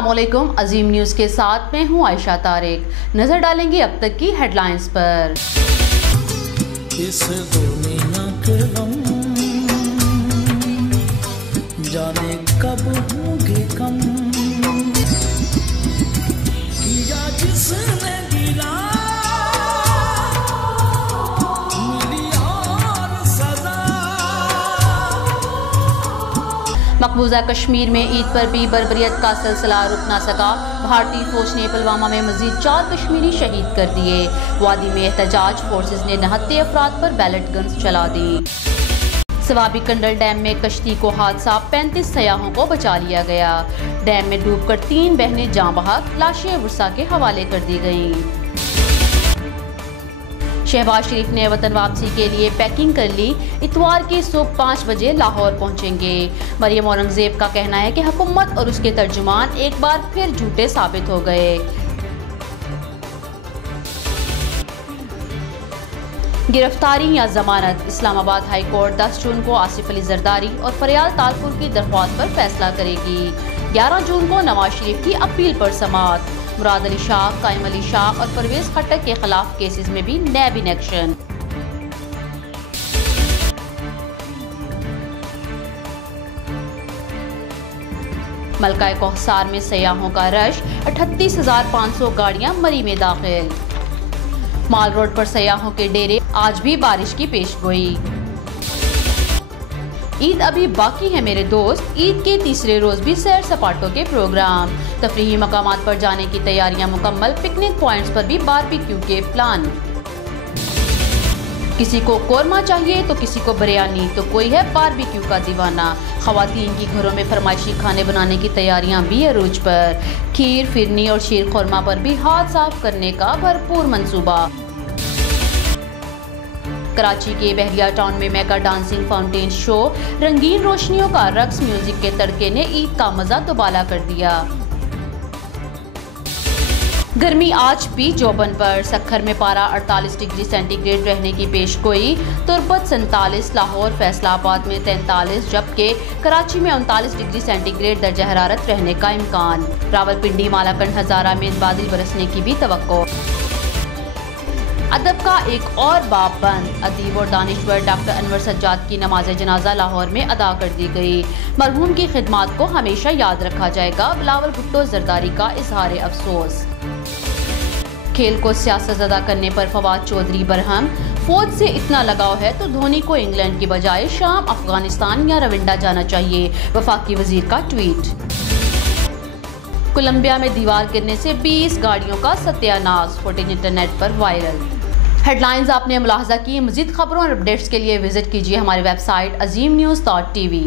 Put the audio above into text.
अस्सलामुअलैकुम। अजीम न्यूज़ के साथ मैं हूं आयशा तारिक। नजर डालेंगे अब तक की हेडलाइंस पर। इस दुनिया के गम जाने कब होंगे कम, या जिसने गिरा मिली और सजा। मकबूजा कश्मीर में ईद पर भी बर्बरियत का सिलसिला रुक ना सका। भारतीय फौज ने पुलवामा में मजीद 4 कश्मीरी शहीद कर दिए। वादी में एहतजाज, फोर्सेज ने 69 अफराद पर बैलेट गन्स चला दी। सवाबी कंडल डैम में कश्ती को हादसा, 35 सयाहों को बचा लिया गया। डैम में डूबकर 3 बहनें जाँ बहक, लाशें वर्षा के हवाले कर दी गईं। शहबाज शरीफ ने वतन वापसी के लिए पैकिंग कर ली। इतवार की सुबह 5 बजे लाहौर पहुंचेंगे। मरियम औरंगजेब का कहना है कि हुकूमत और उसके तर्जुमान एक बार फिर झूठे साबित हो गए। गिरफ्तारी या जमानत, इस्लामाबाद हाई कोर्ट 10 जून को आसिफ अली जरदारी और फरियाल तालपुर की दरख्वास्त पर फैसला करेगी। 11 जून को नवाज शरीफ की अपील पर समाअत। मुराद अली शाह, कायम अली शाह और परवेज खट्टक के खिलाफ केसेस में भी नैब इन एक्शन। मलका कोहसार में सयाहों का रश, 38,500 गाड़ियां मरी में दाखिल। माल रोड पर सयाहों के डेरे, आज भी बारिश की पेशगोई। ईद अभी बाकी है मेरे दोस्त, ईद के तीसरे रोज भी सैर सपाटों के प्रोग्राम। तफरीही मकामात पर जाने की तैयारियां मुकम्मल, पिकनिक पॉइंट्स पर भी बारबेक्यू के प्लान। किसी को कोरमा चाहिए तो किसी को बिरयानी, तो कोई है बारबेक्यू का दीवाना। खवातीन की घरों में फरमाइशी खाने बनाने की तैयारियां भी अरूज पर। खीर, फिरनी और शीर खुरमा पर भी हाथ साफ करने का भरपूर मंसूबा। कराची के बहरिया टाउन में मेगा डांसिंग फाउंटेन शो, रंगीन रोशनियों का रक्स, म्यूजिक के तड़के ने ईद का मजा दुबाला कर दिया। गर्मी आज भी जोबन पर। सक्खर में पारा 48 डिग्री सेंटीग्रेड रहने की पेशगोई। तुर्बत 47, लाहौर फैसलाबाद में 43, जबकि कराची में 39 डिग्री सेंटीग्रेड दर्जा हरारत रहने का इम्कान। रावलपिंडी, मालाकंड, हजारा में बादल बरसने की भी तवक्को। अदब का एक और बाब बंद। अदीब और दानिश्वर डॉक्टर अनवर सज्जाद की नमाज जनाजा लाहौर में अदा कर दी गई। मरहूम की खिदमत को हमेशा याद रखा जाएगा, बिलावल भुट्टो जरदारी का इजहार अफसोस। खेल को सियासत अदा करने पर फवाद चौधरी बरहम। फौज से इतना लगाव है तो धोनी को इंग्लैंड की बजाय शाम, अफगानिस्तान या रविंडा जाना चाहिए, वफाकी वजीर का ट्वीट। कोलंबिया में दीवार गिरने से 20 गाड़ियों का सत्यानाश, फुटेज इंटरनेट पर वायरल। हेडलाइंस आपने मुलाहजा की। मज़ीद खबरों और अपडेट्स के लिए विजिट कीजिए हमारी वेबसाइट azimnews.tv।